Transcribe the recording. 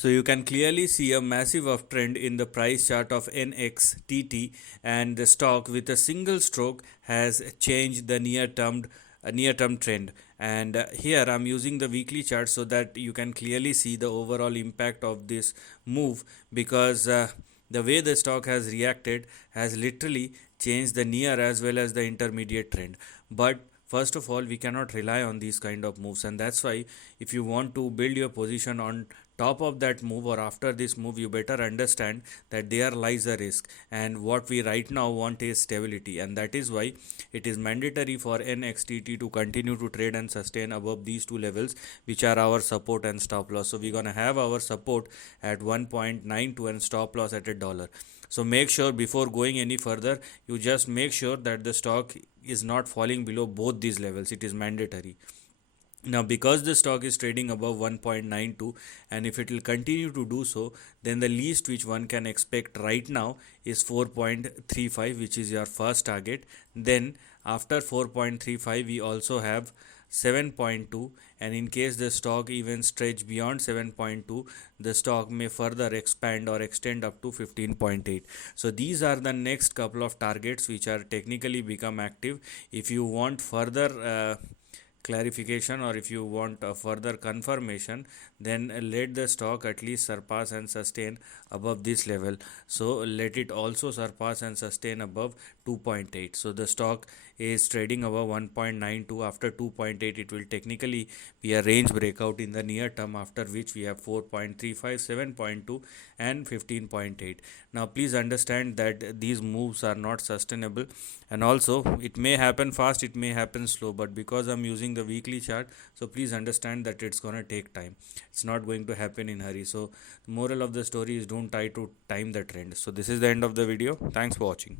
So you can clearly see a massive uptrend in the price chart of NXTT, and the stock with a single stroke has changed the near term trend. And here I'm using the weekly chart so that you can clearly see the overall impact of this move, because the way the stock has reacted has literally changed the near as well as the intermediate trend. But first of all, we cannot rely on these kind of moves, and that's why if you want to build your position on top of that move or after this move, you better understand that there lies a risk, and what we right now want is stability, and that is why it is mandatory for NXTT to continue to trade and sustain above these two levels, which are our support and stop loss. So we're gonna have our support at 1.92 and stop loss at $1. So make sure before going any further, you just make sure that the stock is not falling below both these levels. It is mandatory. Now, because the stock is trading above 1.92, and if it will continue to do so, then the least which one can expect right now is 4.35, which is your first target. Then after 4.35, we also have 7.2, and in case the stock even stretch beyond 7.2, the stock may further expand or extend up to 15.8. So these are the next couple of targets which are technically become active. If you want further clarification, or if you want a further confirmation, then let the stock at least surpass and sustain above this level. So let it also surpass and sustain above 2.8. So the stock is trading above 1.92. After 2.8, it will technically be a range breakout in the near term, after which we have 4.35, 7.2 and 15.8. Now please understand that these moves are not sustainable, and also it may happen fast, it may happen slow, but because I'm using the weekly chart, so please understand that it's going to take time. It's not going to happen in hurry. So the moral of the story is don't try to time the trend. So this is the end of the video. Thanks for watching.